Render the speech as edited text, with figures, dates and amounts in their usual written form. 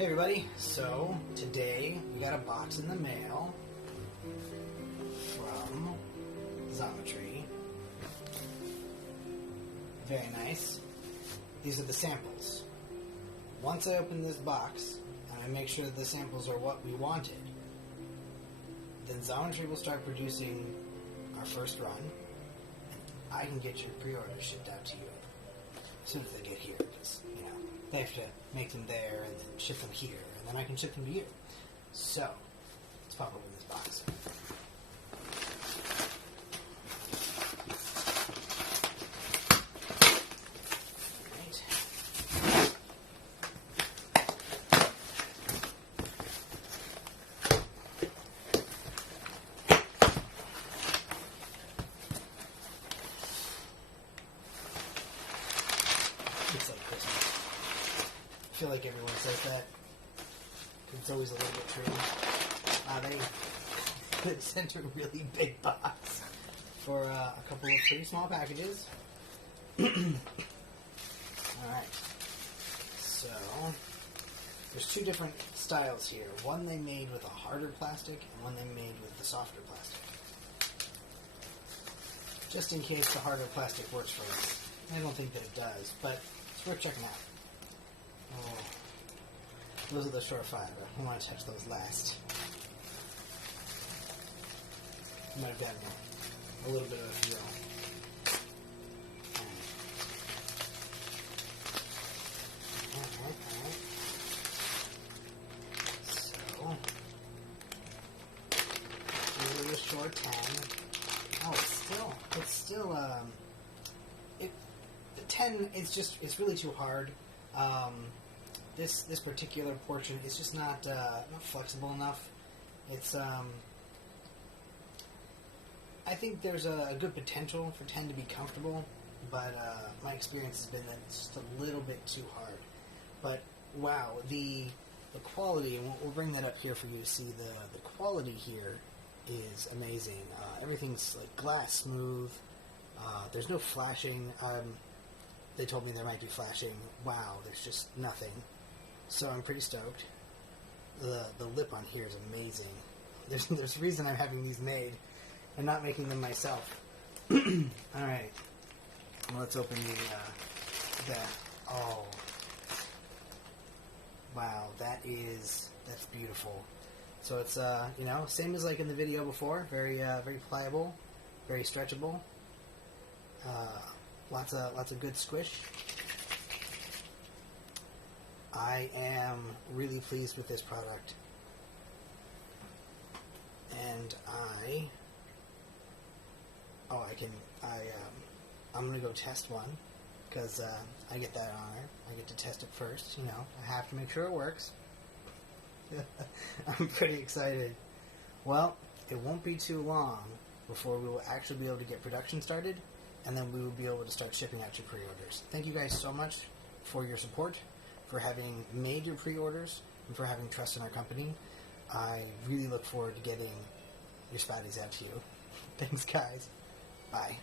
Hey everybody, so today we got a box in the mail from Xometry. Very nice. These are the samples. Once I open this box and I make sure that the samples are what we wanted, then Xometry will start producing our first run, and I can get your pre-orders shipped out to you as soon as they get here, because, you know, they have to make them there and then ship them here, and then I can ship them to you. So, let's pop open this box. Looks like Christmas. I feel like everyone says that. It's always a little bit true. They sent a really big box for a couple of pretty small packages. Alright. So, there's two different styles here. One they made with a harder plastic, and one they made with the softer plastic. Just in case the harder plastic works for us. I don't think that it does, but it's worth checking out. Oh, those are the short five. I want to touch those last. Might have gotten a little bit of a feel. Alright. So, here's a short 10. Oh, it's still, the 10, it's really too hard. This particular portion is just not flexible enough. It's, I think there's a good potential for 10 to be comfortable, but my experience has been that it's just a little bit too hard. But wow, the quality, and we'll bring that up here for you to see, the quality here is amazing. Everything's like glass smooth. There's no flashing. They told me there might be flashing. Wow, there's just nothing. So I'm pretty stoked. The lip on here is amazing. There's a reason I'm having these made and not making them myself. Alright. Well, let's open the oh. Wow, that's beautiful. So it's, you know, same as like in the video before. Very pliable, very stretchable. Lots of good squish. I am really pleased with this product, and I'm gonna go test one, because I get that honor. I get to test it first. You know, I have to make sure it works. I'm pretty excited. Well, it won't be too long before we will actually be able to get production started, and then we will be able to start shipping out your pre-orders. Thank you guys so much for your support, for having made your pre-orders, and for having trust in our company. I really look forward to getting your Spouties out to you. Thanks, guys. Bye.